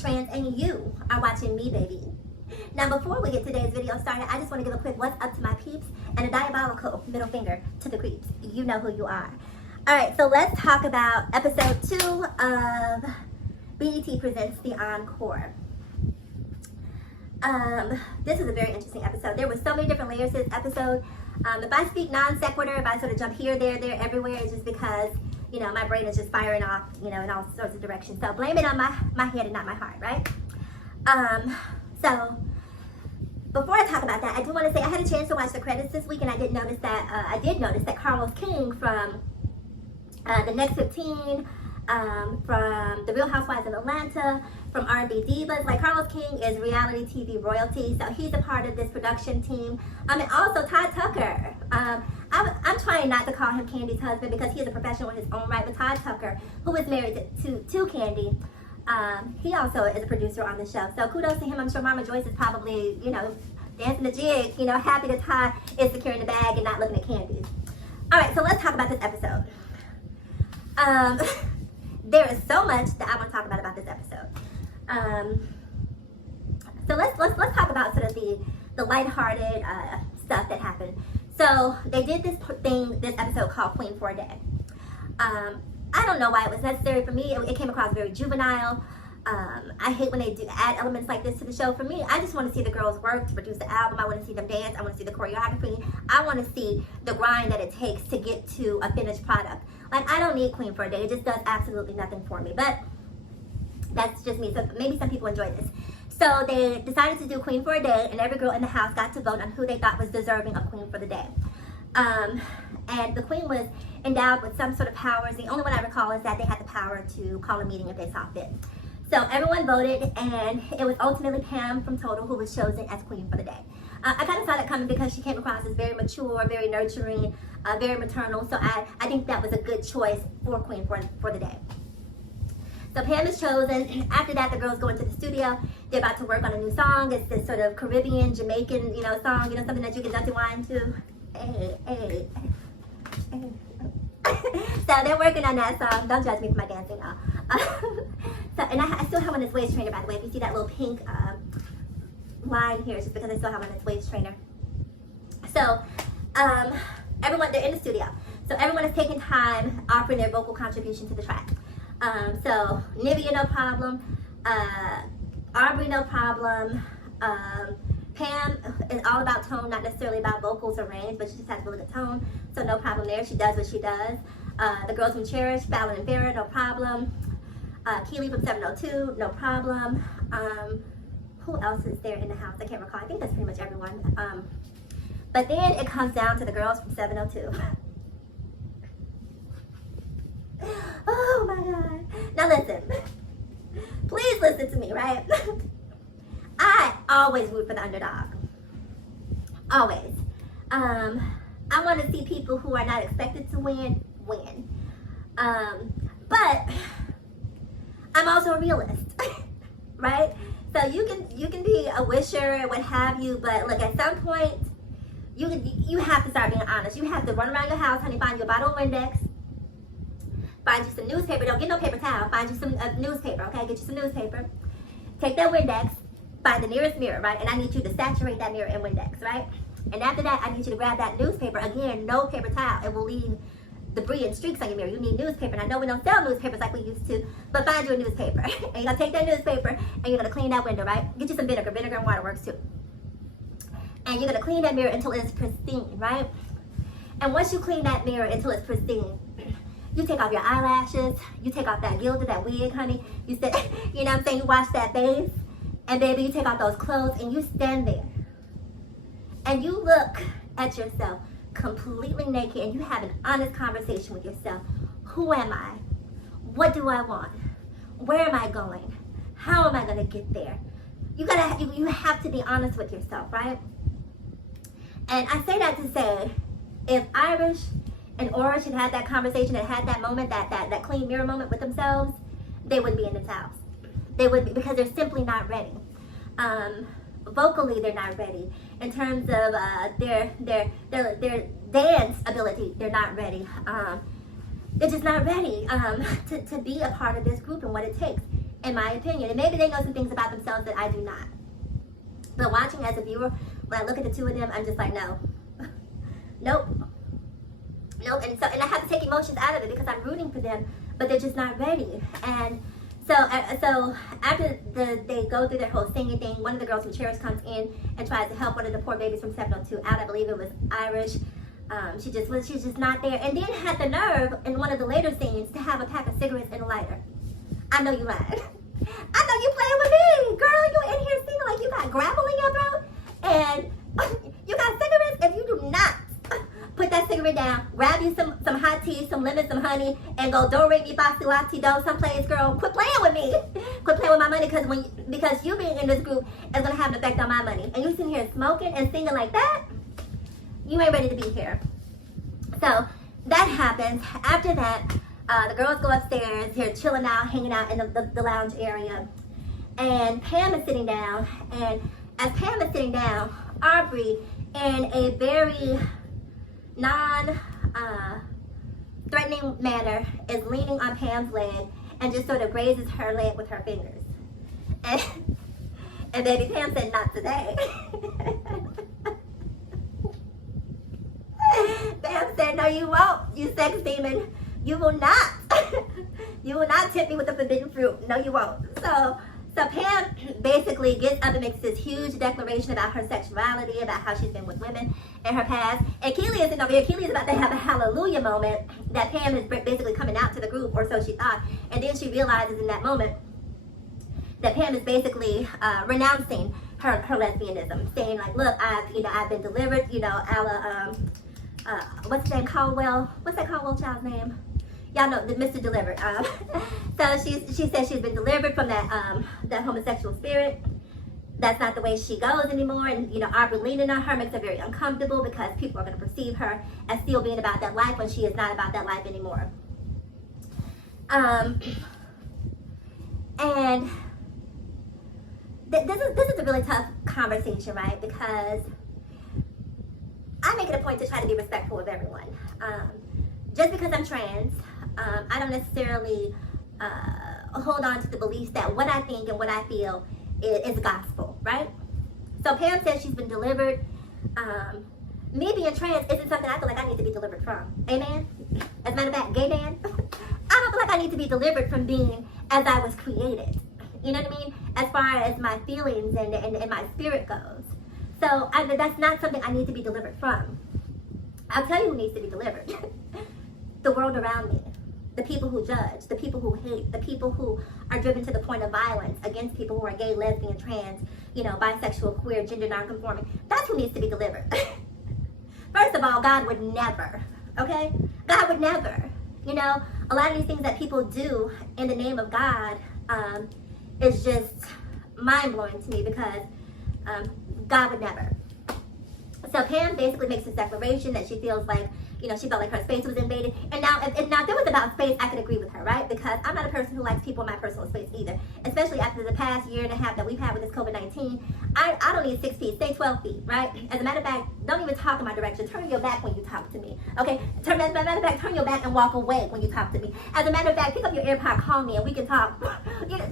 trans, and you are watching me, baby. Now, before we get today's video started, I just want to give a quick what's up to my peeps and a diabolical middle finger to the creeps. You know who you are. All right, so let's talk about episode 2 of BET Presents the Encore. This is a very interesting episode. There were so many different layers to this episode. If I speak non sequitur, if I sort of jump here, there, everywhere, it's just because, you know, my brain is just firing off, you know, in all sorts of directions. So blame it on my head and not my heart, right? So before I talk about that, I do want to say I had a chance to watch the credits this week, and I did notice that Carlos King from the Next 15, from The Real Housewives of Atlanta, from R&B Divas. Like, Carlos King is reality TV royalty, so he's a part of this production team. And also Todd Tucker. I'm trying not to call him Candy's husband because he is a professional in his own right, but Todd Tucker, who is married to Candy, he also is a producer on the show. So kudos to him. I'm sure Mama Joyce is probably, you know, dancing the jig, you know, happy that Todd is securing the bag and not looking at Candy's. All right, so let's talk about this episode. There is so much that I want to talk about this episode. So let's talk about sort of the lighthearted stuff that happened. So they did this episode called Queen for a Day. I don't know why it was necessary for me. It came across very juvenile. I hate when they do add elements like this to the show. For me, I just want to see the girls work to produce the album. I want to see them dance. I want to see the choreography. I want to see the grind that it takes to get to a finished product. Like, I don't need Queen for a Day. It just does absolutely nothing for me. But that's just me. So maybe some people enjoy this. So they decided to do Queen for a Day, and every girl in the house got to vote on who they thought was deserving of Queen for the Day. And the Queen was endowed with some sort of powers. The only one I recall is that they had the power to call a meeting if they saw fit. So everyone voted, and it was ultimately Pam from Total who was chosen as Queen for the Day. I kind of saw that coming because she came across as very mature, very nurturing, very maternal. So I think that was a good choice for Queen for the Day. So Pam is chosen. After that, the girls go into the studio. They're about to work on a new song. It's this sort of Caribbean, Jamaican, you know, song. You know, something that you can dance wine to. Hey, hey, hey. So they're working on that song. Don't judge me for my dancing, y'all. And I still have on this waist trainer, by the way. If you see that little pink line here, it's just because I still have on this waist trainer. So everyone, they're in the studio. So everyone is taking time offering their vocal contribution to the track. So Nivea, no problem. Aubrey, no problem. Pam is all about tone, not necessarily about vocals or range, but she just has really good tone. So no problem there. She does what she does. The girls from Cherish, Fallon and Farrah, no problem. Keely from 702, no problem. Who else is there in the house? I can't recall. I think that's pretty much everyone. But then it comes down to the girls from 702. Oh my God. Now listen. Please listen to me, right? I always root for the underdog. Always. I want to see people who are not expected to win. But I'm also a realist, right? So you can be a wisher and what have you, but look, at some point, you have to start being honest. You have to run around your house, honey, find you a bottle of Windex, find you some newspaper. Don't get no paper towel. Find you some newspaper, okay? Get you some newspaper. Take that Windex, find the nearest mirror, right? And I need you to saturate that mirror in Windex, right? And after that, I need you to grab that newspaper. Again, no paper towel. It will leave debris and streaks on your mirror. You need newspaper. And I know we don't sell newspapers like we used to, but find you a newspaper. And you're going to take that newspaper and you're going to clean that window, right? Get you some vinegar. Vinegar and water works too. And you're going to clean that mirror until it's pristine, right? And once you clean that mirror until it's pristine, you take off your eyelashes, you take off that gilded, that wig, honey. You said, you know what I'm saying? You wash that base, and baby, you take off those clothes and you stand there. And you look at yourself completely naked and you have an honest conversation with yourself. Who am I? What do I want? Where am I going? How am I going to get there? You have to be honest with yourself, right? And I say that to say, if Irish and Orange had had that conversation and had that moment, that clean mirror moment with themselves, they wouldn't be in this house. They would be, because they're simply not ready. Vocally, they're not ready. In terms of their dance ability, they're not ready. They're just not ready to be a part of this group and what it takes. in my opinion. And maybe they know some things about themselves that I do not. But watching as a viewer, when I look at the two of them, I'm just like, no. Nope. Nope. And I have to take emotions out of it because I'm rooting for them, but they're just not ready. And so after they go through their whole singing thing, one of the girls from Cherish comes in and tries to help one of the poor babies from 702 out. I believe it was Irish. She's just not there. And then had the nerve in one of the later scenes to have a pack of cigarettes and a lighter. I know you lying. I know you playing with me. Girl, you in here singing like you got gravel in your throat. And you got cigarettes. If you do not put that cigarette down, grab you some hot tea, some lemon, some honey, and go do re mi fa si la ti do someplace, girl. Quit playing with me. Quit playing with my money because you being in this group is gonna have an effect on my money. And you sitting here smoking and singing like that, you ain't ready to be here. So that happens. After that, the girls go upstairs. They're chilling out, hanging out in the lounge area, and Pam is sitting down. And as Pam is sitting down, Aubrey, in a very non-threatening manner, is leaning on Pam's leg and just sort of grazes her leg with her fingers. And baby Pam said, not today. Pam said, no you won't, you sex demon. You will not. You will not tempt me with the forbidden fruit. No you won't. So Pam basically gets up and makes this huge declaration about her sexuality, about how she's been with women in her past. And Keely isn't over here. Keely is about to have a hallelujah moment that Pam is basically coming out to the group, or so she thought. And then she realizes in that moment that Pam is basically renouncing her lesbianism, saying like, look, I've been delivered, what's his name, Caldwell? What's that Caldwell child's name? Y'all know, the Mr. Delivered. So she says she's been delivered from that homosexual spirit. That's not the way she goes anymore. And Aubrey leaning on her makes her very uncomfortable because people are going to perceive her as still being about that life when she is not about that life anymore. And this is a really tough conversation, right? Because I make it a point to try to be respectful of everyone. Just because I'm trans, I don't necessarily hold on to the beliefs that what I think and what I feel is gospel, right? So Pam says she's been delivered. Me being trans isn't something I feel like I need to be delivered from. Amen? As a matter of fact, gay man, I don't feel like I need to be delivered from being as I was created. You know what I mean? As far as my feelings and my spirit goes. So that's not something I need to be delivered from. I'll tell you who needs to be delivered. The world around me. The people who judge, the people who hate, the people who are driven to the point of violence against people who are gay, lesbian, trans, bisexual, queer, gender nonconforming. That's who needs to be delivered. First of all, God would never, okay? God would never. A lot of these things that people do in the name of God is just mind-blowing to me because God would never. So Pam basically makes this declaration that she feels like, she felt like her space was invaded. And now, if it was about space, I could agree with her, right? Because I'm not a person who likes people in my personal space either. Especially after the past year and a half that we've had with this COVID-19. I don't need 6 feet, stay 12 feet, right? As a matter of fact, don't even talk in my direction. Turn your back when you talk to me, okay? As a matter of fact, turn your back and walk away when you talk to me. As a matter of fact, pick up your AirPod, call me, and we can talk.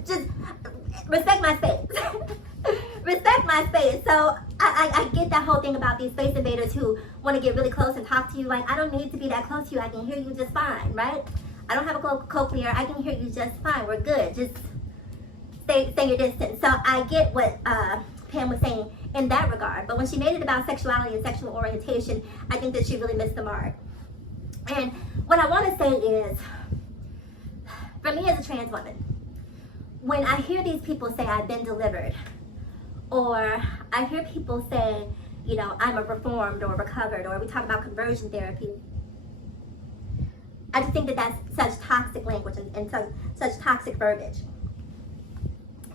Just respect my space. Respect my space. So I get that whole thing about these space invaders who want to get really close and talk to you. Like, I don't need to be that close to you. I can hear you just fine, right? I don't have a cochlear. I can hear you just fine. We're good. Just stay your distance. So I get what Pam was saying in that regard. But when she made it about sexuality and sexual orientation, I think that she really missed the mark. And what I want to say is, for me as a trans woman, when I hear these people say I've been delivered, or I hear people say, I'm a reformed or recovered, or we talk about conversion therapy, I just think that that's such toxic language and such toxic verbiage.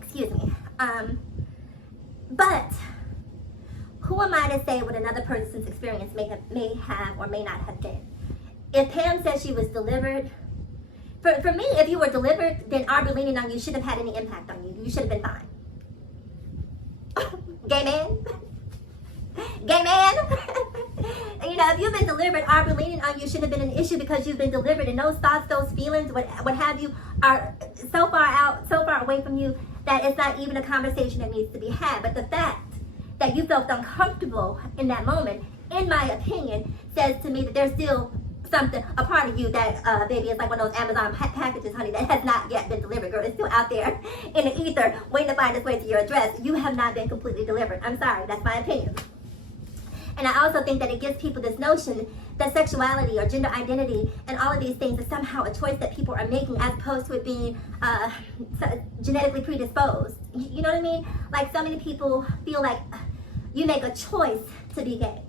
Excuse me. But who am I to say what another person's experience may have or may not have been? If Pam says she was delivered, for me, if you were delivered, then Aubrey leaning on you shouldn't have had any impact on you. You should have been fine. Gay man. Gay man. If you've been delivered, Aubrey leaning on you shouldn't have been an issue because you've been delivered, and those thoughts, those feelings, what have you, are so far out, so far away from you that it's not even a conversation that needs to be had. But the fact that you felt uncomfortable in that moment, in my opinion, says to me that there's still something, a part of you that, baby, is like one of those Amazon packages, honey, that has not yet been delivered, girl. It's still out there in the ether, waiting to find its way to your address. You have not been completely delivered. I'm sorry, that's my opinion. And I also think that it gives people this notion that sexuality or gender identity and all of these things is somehow a choice that people are making, as opposed to it being genetically predisposed. You know what I mean? Like, so many people feel like you make a choice to be gay.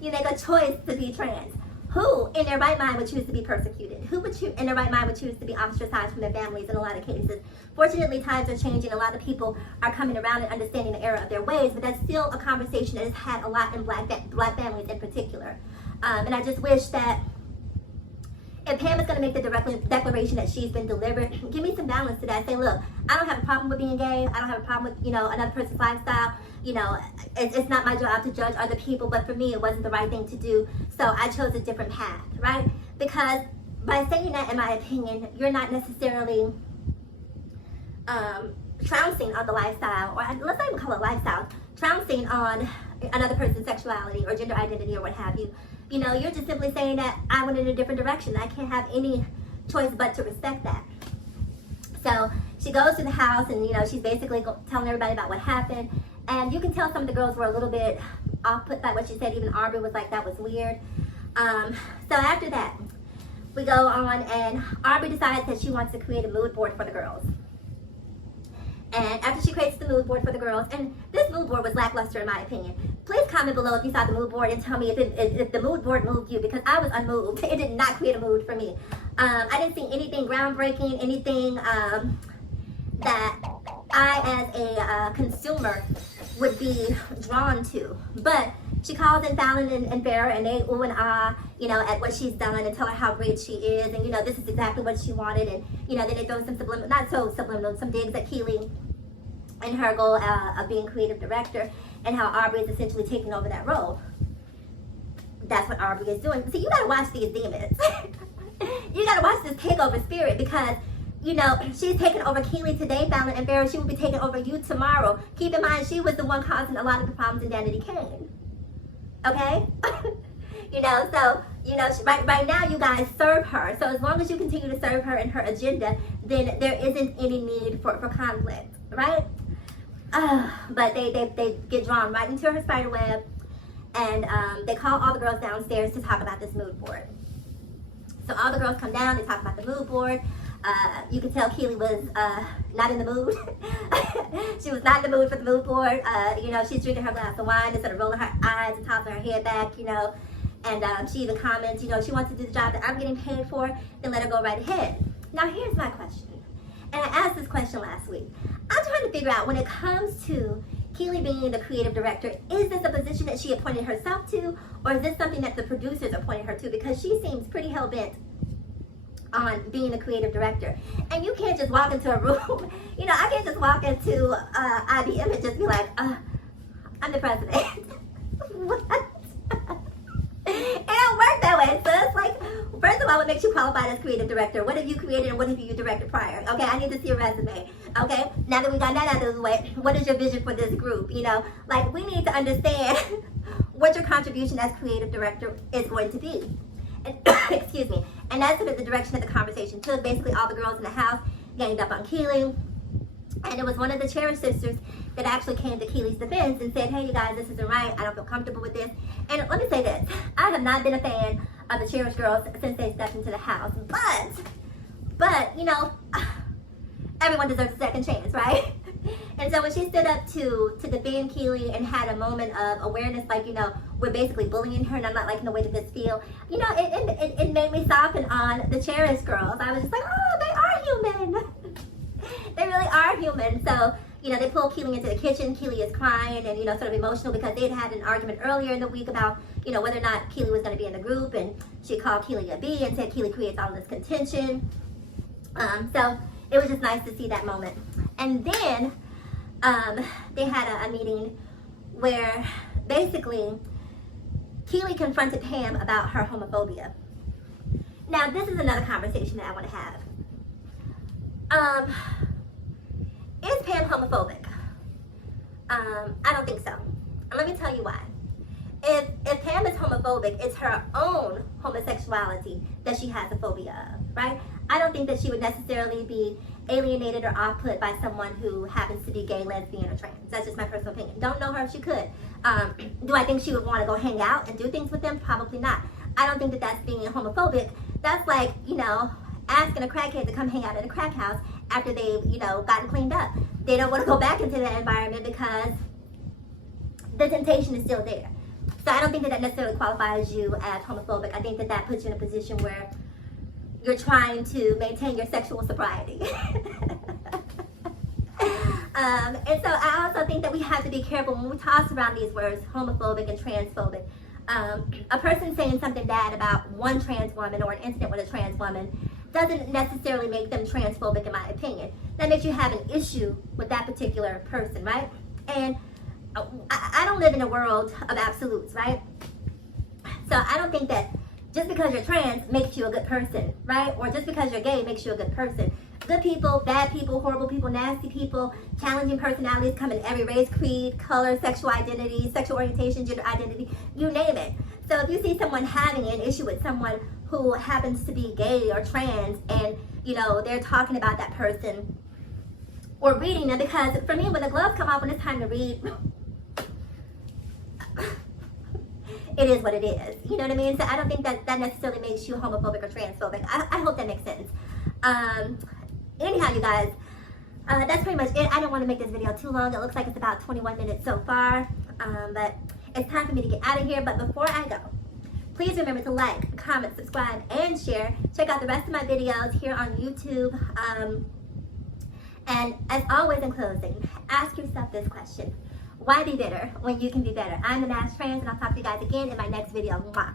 You make a choice to be trans. Who in their right mind would choose to be persecuted? Who would in their right mind would choose to be ostracized from their families in a lot of cases? Fortunately, times are changing. A lot of people are coming around and understanding the error of their ways, but that's still a conversation that has had a lot in black families in particular. And I just wish that if Pam is going to make the declaration that she's been delivered, give me some balance to that. Say, look, I don't have a problem with being gay. I don't have a problem with, another person's lifestyle. It's not my job to judge other people, but for me, it wasn't the right thing to do. So I chose a different path, right? Because by saying that, in my opinion, you're not necessarily trouncing on the lifestyle, or let's not even call it lifestyle, trouncing on another person's sexuality or gender identity or what have you. You're just simply saying that I went in a different direction. I can't have any choice but to respect that. So she goes to the house and, she's basically telling everybody about what happened. And you can tell some of the girls were a little bit off-put by what she said. Even Aubrey was like, that was weird. So after that, we go on and Aubrey decides that she wants to create a mood board for the girls. And after she creates the mood board for the girls, and this mood board was lackluster in my opinion. Please comment below if you saw the mood board and tell me if the mood board moved you, because I was unmoved. It did not create a mood for me. I didn't see anything groundbreaking, anything that I as a consumer would be drawn to. But she calls in Fallon and Farrah, and they ooh and ah, at what she's done and tell her how great she is, and this is exactly what she wanted, and then they throw some some digs at Keely and her goal of being creative director, and how Aubrey is essentially taking over that role. That's what Aubrey is doing. See, you gotta watch these demons. You gotta watch this takeover spirit, because she's taking over Keely today, Fallon and Farrah. She will be taking over you tomorrow. Keep in mind, she was the one causing a lot of the problems in Danity Kane. Okay? Right now you guys serve her. So as long as you continue to serve her and her agenda, then there isn't any need for conflict, right? But they get drawn right into her spider web, and they call all the girls downstairs to talk about this mood board. So all the girls come down, they talk about the mood board. You could tell Keely was not in the mood. She was not in the mood for the mood board. She's drinking her glass of wine instead of rolling her eyes and tossing her head back, and she even comments, she wants to do the job that I'm getting paid for, then let her go right ahead. Now here's my question, and I asked this question last week. I'm trying to figure out, when it comes to Keely being the creative director, is this a position that she appointed herself to, or is this something that the producers appointed her to? Because she seems pretty hell-bent on being the creative director. And you can't just walk into a room. I can't just walk into IBM and just be like, I'm the president. What? It don't work that way. So it's like, first of all, what makes you qualified as creative director? What have you created and what have you directed prior? Okay, I need to see a resume. Okay, now that we got that out of the way, what is your vision for this group? Like, we need to understand what your contribution as creative director is going to be. And, excuse me. And that's sort of the direction that the conversation took. Basically, all the girls in the house ganged up on Keely. And it was one of the Cherish sisters that actually came to Keely's defense and said, hey, you guys, this isn't right. I don't feel comfortable with this. And let me say this. I have not been a fan of the Cherish girls since they stepped into the house. But everyone deserves a second chance, right? And so when she stood up to defend Keely and had a moment of awareness, like, we're basically bullying her and I'm not liking the way that this feel, it made me soften on the Cherish girls. I was just like, oh, they are human. They really are human. So, they pull Keely into the kitchen. Keely is crying and, sort of emotional because they had an argument earlier in the week about, whether or not Keely was going to be in the group. And she called Keely a B and said Keely creates all this contention. So it was just nice to see that moment. And then they had a meeting where basically Keely confronted Pam about her homophobia. Now, this is another conversation that I want to have. Um, is Pam homophobic? I don't think so. And let me tell you why. If Pam is homophobic, it's her own homosexuality that she has a phobia of, right? I don't think that she would necessarily be alienated or off-put by someone who happens to be gay, lesbian, or trans. That's just my personal opinion. Don't know her if she could. Do I think she would want to go hang out and do things with them? Probably not. I don't think that that's being homophobic. That's like, you know, asking a crackhead to come hang out at a crack house after they've, you know, gotten cleaned up. They don't want to go back into that environment because the temptation is still there. So I don't think that that necessarily qualifies you as homophobic. I think that that puts you in a position where you're trying to maintain your sexual sobriety. And so I also think that we have to be careful when we toss around these words, homophobic and transphobic. A person saying something bad about one trans woman or an incident with a trans woman doesn't necessarily make them transphobic, in my opinion. That makes you have an issue with that particular person, right? And I don't live in a world of absolutes, right? So I don't think that just because you're trans makes you a good person, right? Or just because you're gay makes you a good person. Good people, bad people, horrible people, nasty people, challenging personalities come in every race, creed, color, sexual identity, sexual orientation, gender identity, you name it. So if you see someone having an issue with someone who happens to be gay or trans and, you know, they're talking about that person or reading them, because for me, when the gloves come off, when it's time to read, it is what it is. You know what I mean? So I don't think that that necessarily makes you homophobic or transphobic. I hope that makes sense. Anyhow, you guys, that's pretty much it. I didn't want to make this video too long. It looks like it's about 21 minutes so far. But it's time for me to get out of here. But before I go, please remember to like, comment, subscribe, and share. Check out the rest of my videos here on YouTube. And as always, in closing, ask yourself this question. Why be bitter when you can be better? I'm the Masked Trans, and I'll talk to you guys again in my next video. Mwah.